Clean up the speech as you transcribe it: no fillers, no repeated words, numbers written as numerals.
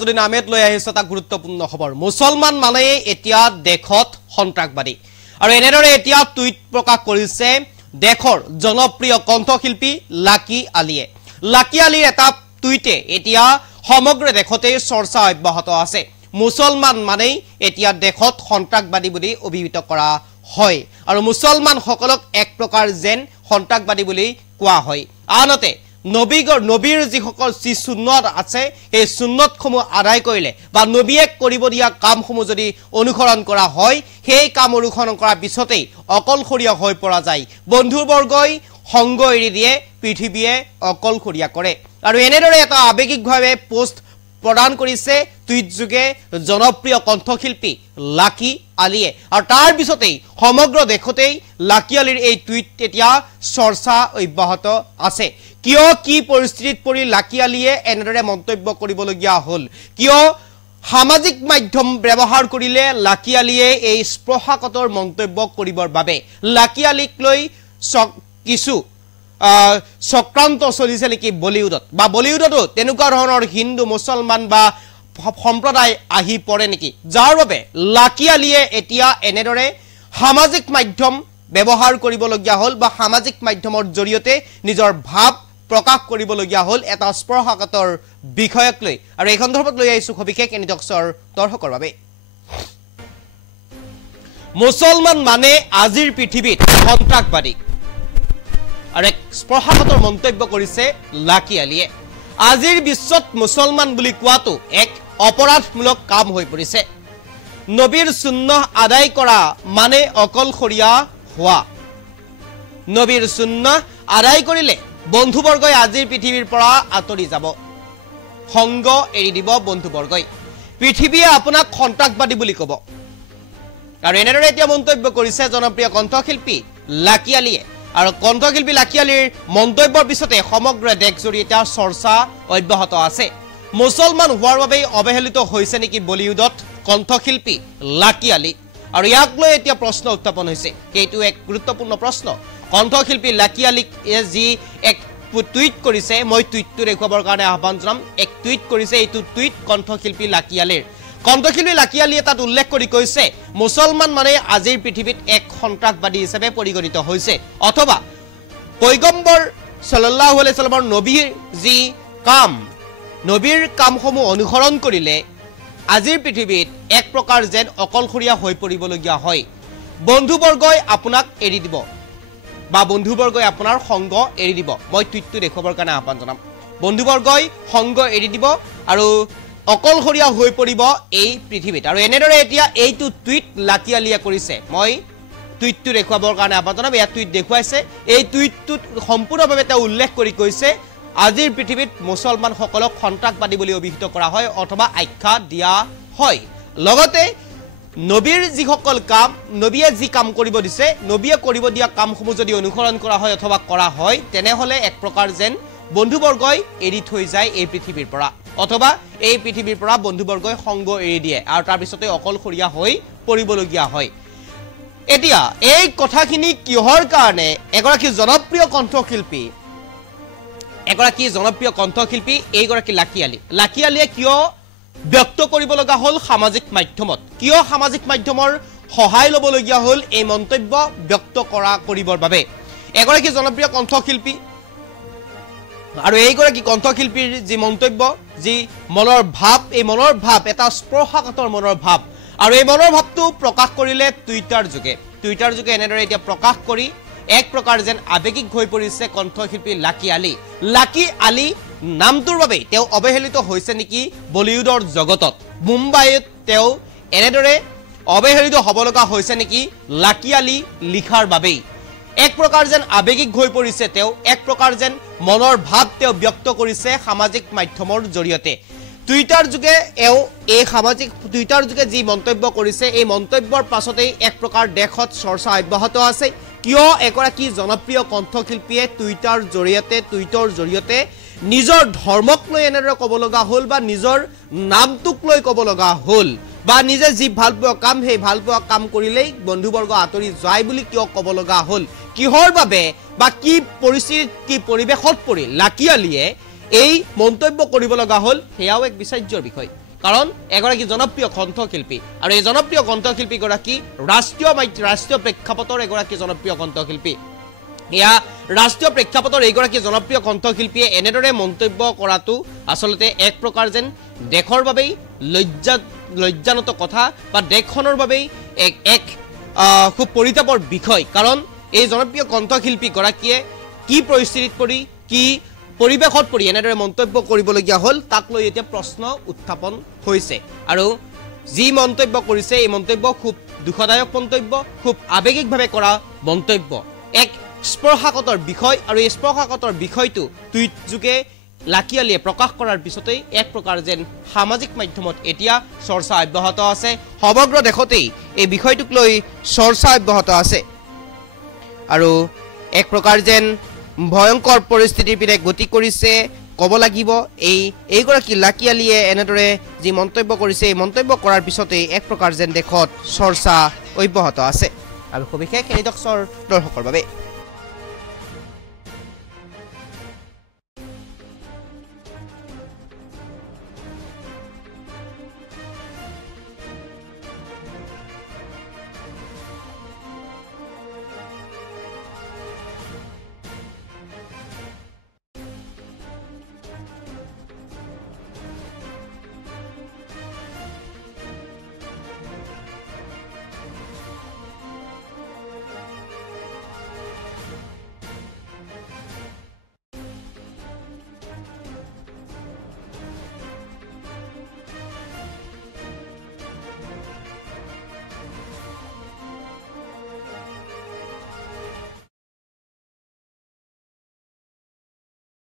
যদি নামেত লৈ আহিছে এটা গুৰুত্বপূৰ্ণ খবৰ মুছলমান মানে এতিয়া দেশত সন্ত্ৰাসবাদী আৰু এনেদৰে এতিয়া টুইট প্ৰকাশ কৰিছে দেশৰ জনপ্ৰিয় কণ্ঠশিল্পী লাকি আলীয়ে লাকি আলীৰ এটা টুইটে এতিয়া সমগ্ৰ দেশতে চৰ্চা অব্যাহত আছে মুছলমান মানে এতিয়া দেশত সন্ত্ৰাসবাদী বুলি অভিহিত কৰা হয় আৰু মুছলমান সকলক এক প্ৰকাৰ যেন সন্ত্ৰাসবাদী বুলি কোৱা হয় আনতে নবীৰ যিসকল সুন্নত আছে এই সুন্নতসমূহ আদায় কৰিলে বা নবীয়ে কৰিব দিয়া কামসমূহ যদি অনুসৰণ কৰা হয় সেই কাম অনুসৰণ কৰাৰ পিছতেই অকলশৰীয়া হৈ পৰা যায় বন্ধুবৰ্গই সংগ এৰি দিয়ে পৃথিৱীয়ে অকলশৰীয়া কৰে আৰু এনেদৰে এটা আবেগিকভাৱে পোষ্ট প্ৰদান কৰিছে টুইট যোগে জনপ্ৰিয় কণ্ঠশিল্পী লাকি আলীয়ে আৰু তাৰ পিছতেই সমগ্ৰ দেশতেই লাকি আলীৰ এই টুইট এতিয়া চৰ্চা অব্যাহত আছে কিয় কি পৰিস্থিতিত পৰি লাকি আলীয়ে এনেদৰে মন্তব্য কৰিবলগীয়া হ'ল কিয় সামাজিক মাধ্যম ব্যৱহাৰ কৰিলে লাকি আলীয়ে এই স্পৰ্শকাতৰ মন্তব্য কৰিবৰ বাবে লাকি আলীক লৈ কিছু চক্ৰান্ত চলিছে নেকি বলিউডত বা বলিউডতো তেনেকুৱা ধৰণৰ হিন্দু মুছলমান বা সম্প্ৰদায় আহি পৰে নেকি যাৰ বাবে লাকি আলীয়ে এতিয়া এনেদৰে সামাজিক মাধ্যম ব্যৱহাৰ কৰিবলগীয়া হ'ল বা সামাজিক মাধ্যমৰ জৰিয়তে নিজৰ ভাৱ প্ৰকাশ কৰিবলগীয়া হ'ল এটা স্পৰ্শকাতৰ বিষয়ক লৈ আৰু এই সন্দৰ্ভত লৈ আহিছো সবিশেষ এনিটক্সৰ দৰ্শকৰ বাবে মুছলমান মানে আজিৰ পৃথিৱীত সন্ত্ৰাসবাদী আৰু এক স্পৰ্শকাতৰ মন্তব্য কৰিছে লাকি আলীয়ে আজিৰ বিশ্বত মুছলমান বুলি কোৱাটো এক অপৰাধমূলক কাম হৈ পৰিছে নবীৰ সুন্নাহ আদায় কৰা মানে অকলশৰীয়া হোৱা নবীৰ সুন্নাহ আদায় কৰিলে বন্ধুবৰ্গই আজিৰ পৃথিৱীৰ পৰা আঁতৰি যাব সংগ এৰি দিব বন্ধুবৰ্গই পৃথিৱীয়ে আপোনাক সন্ত্ৰাসবাদী বুলি ক'ব আৰু এনেদৰে এতিয়া মন্তব্য কৰিছে জনপ্ৰিয় কণ্ঠশিল্পী লাকি আলীয়ে আৰু কণ্ঠশিল্পী লাকি আলীৰ মন্তব্যৰ পিছতে সমগ্ৰ দেশজুৰি এটা চৰ্চা অব্যাহত আছে মুছলমান হোৱাৰ বাবে অৱহেলিত হৈছে নেকি বলিউডত কণ্ঠশিল্পী লাকি আলী আৰু ইয়াক লৈ এতিয়া প্ৰশ্ন উত্থাপন হৈছে এইটো এক গুৰুত্বপূৰ্ণ প্ৰশ্ন কণ্ঠশিল্পী লাকি আলীক যি এক টুইট কৰিছে মই টুইটটো দেখুৱাবৰ কাৰণে আহ্বান জনাম এক টুইট কৰিছে এইটো টুইট কণ্ঠশিল্পী লাকি আলীৰ কণ্ঠশিল্পী লাকি আলীয়ে তাত উল্লেখ কৰি কৈছে মুছলমান মানে আজিৰ পৃথিৱীত এক সন্ত্ৰাসবাদী হিচাপে পৰিগণিত হৈছে অথবা পয়গম্বৰ সাল্লাল্লাহু আলাইহি সাল্লামৰ নবীৰ কামসমূহ অনুসৰণ কৰিলে আজিৰ পৃথিৱীত এক প্ৰকাৰ যেন অকলশৰীয়া হৈ পৰিবলগীয়া হয় বন্ধুবৰ্গই আপোনাক এৰি দিব বা বন্ধুবৰ্গই আপোনাৰ সংগ এৰি দিব মই টুইটটো দেখুৱাবৰ কাৰণে আহ্বান জনাম বন্ধুবৰ্গই সংগ এৰি দিব আৰু অকলশৰীয়া হৈ পৰিব এই পৃথিৱীত আৰু এনেদৰে এতিয়া এইটো টুইট লাকি আলীয়ে কৰিছে মই টুইটটো দেখুৱাবৰ কাৰণে আহ্বান জনাম এয়া টুইট দেখুৱাইছে এই টুইটটোত সম্পূৰ্ণভাৱে তেওঁ উল্লেখ কৰি কৈছে আজিৰ পৃথিৱীত মুছলমান সকলক সন্ত্ৰাসবাদী বুলি অভিহিত কৰা হয় অথবা আখ্যা দিয়া হয় লগতে নবীৰ যিসকল কাম নবীয়ে যি কাম কৰিব দিছে নবীয়ে কৰিব দিয়া কামসমূহ যদি অনুসৰণ কৰা হয় অথবা কৰা হয় তেনেহলে এক প্ৰকাৰ যেন বন্ধুবৰ্গই এৰি থৈ যায় এই পৃথিৱীৰ পৰা অথবা এই পৃথিৱীৰ পৰা বন্ধুবৰ্গই সংগ এৰি দিয়ে আৰু তাৰ পিছতে অকলশৰীয়া হৈ পৰিবলগীয়া হয় এতিয়া এই কথাখিনি কিহৰ কাৰণে এগৰাকী জনপ্ৰিয় কণ্ঠশিল্পী এইগৰাকী লাকি আলীয়ে কিয় ব্যক্ত কৰিব লগা হ'ল সামাজিক মাধ্যমত কিয় সামাজিক মাধ্যমৰ সহায় ল'বলগীয়া হ'ল এই মন্তব্য ব্যক্ত কৰিবৰ বাবে এগৰাকী জনপ্ৰিয় কণ্ঠশিল্পী আৰু এইগৰাকী কণ্ঠশিল্পীৰ যি মন্তব্য যি মনৰ ভাৱ এই মনৰ ভাৱ এটা স্পৰ্শকাতৰ মনৰ ভাৱ আৰু এই মনৰ ভাৱটো প্ৰকাশ কৰিলে টুইটাৰ যোগে এনেদৰে এতিয়া প্ৰকাশ কৰি এক প্ৰকাৰ যেন আবেগিক হৈ পৰিছে কণ্ঠশিল্পী লাকি আলী নামটোৰ বাবে তেওঁ অৱহেলিত হৈছে নেকি বলিউডৰ জগতত মুম্বাইত তেওঁ এনেদৰে অৱহেলিত হ'ব লগা হৈছে নেকি লাকি আলী লিখাৰ বাবেই এক প্ৰকাৰ যেন আবেগিক হৈ পৰিছে তেওঁ এক প্ৰকাৰ যেন মনৰ ভাৱ তেওঁ ব্যক্ত কৰিছে সামাজিক মাধ্যমৰ জৰিয়তে টুইটাৰ যোগে যি মন্তব্য কৰিছে এই মন্তব্যৰ পাছতেই এক প্ৰকাৰ দেশত চৰ্চা অব্যাহত আছে কিয় এগৰাকী জনপ্ৰিয় কণ্ঠশিল্পীয়ে টুইটাৰ জৰিয়তে নিজৰ ধৰ্মক লৈ এনেদৰে ক'ব লগা হ'ল বা নিজৰ নামটোক লৈ ক'ব লগা হ'ল বা নিজে যি ভাল পোৱা কাম সেই ভাল পোৱা কাম কৰিলেই বন্ধুবৰ্গ আঁতৰি যায় বুলি কিয় ক'ব লগা হ'ল কিহৰ বাবে বা কি পৰিস্থিতিত কি পৰিৱেশত পৰি লাকি আলীয়ে এই মন্তব্য কৰিব লগা হ'ল হেয়াও এক বিচাৰ্যৰ বিষয় কাৰণ এগৰাকী জনপ্ৰিয় কণ্ঠশিল্পী আৰু এই জনপ্ৰিয় কণ্ঠশিল্পীগৰাকী ৰাষ্ট্ৰীয় প্ৰেক্ষাপটৰ এগৰাকী জনপ্ৰিয় কণ্ঠশিল্পী ইয়া ৰাষ্ট্ৰীয় প্ৰেক্ষাপটৰ এইগৰাকী জনপ্ৰিয় কণ্ঠশিল্পীয়ে এনেদৰে মন্তব্য কৰাটো আচলতে এক প্ৰকাৰ যেন দেশৰ বাবেই লজ্জানত কথা বা দেশখনৰ বাবেই এক খুব পৰিতাপৰ বিষয় কাৰণ এই জনপ্ৰিয় কণ্ঠশিল্পীগৰাকীয়ে কি পৰিস্থিতিত পৰি কি পৰিৱেশত পৰি এনেদৰে মন্তব্য কৰিবলগীয়া হ'ল তাক লৈ এতিয়া প্ৰশ্ন উত্থাপন হৈছে আৰু যি মন্তব্য কৰিছে এই মন্তব্য খুব দুখদায়ক মন্তব্য খুব আৱেগিকভাৱে কৰা মন্তব্য এক স্পৰ্শাকাতৰ বিষয় আৰু এই স্পৰ্শাকাতৰ বিষয়টো টুইট যোগে লাকি আলিয়ে প্ৰকাশ কৰাৰ পিছতেই এক প্ৰকাৰ যেন সামাজিক মাধ্যমত এতিয়া চৰ্চা অব্যাহত আছে সমগ্ৰ দেশতেই এই বিষয়টোক লৈ চৰ্চা অব্যাহত আছে আৰু এক প্ৰকাৰ যেন ভয়ংকৰ পৰিস্থিতিৰ পিনে গতি কৰিছে ক'ব লাগিব এইগৰাকী লাকি আলিয়ে এনেদৰে যি মন্তব্য কৰিছে এই মন্তব্য কৰাৰ পিছতেই এক প্ৰকাৰ যেন দেশত চৰ্চা অব্যাহত আছে আৰু সবিশেষ এই দৰ্শকৰ বাবে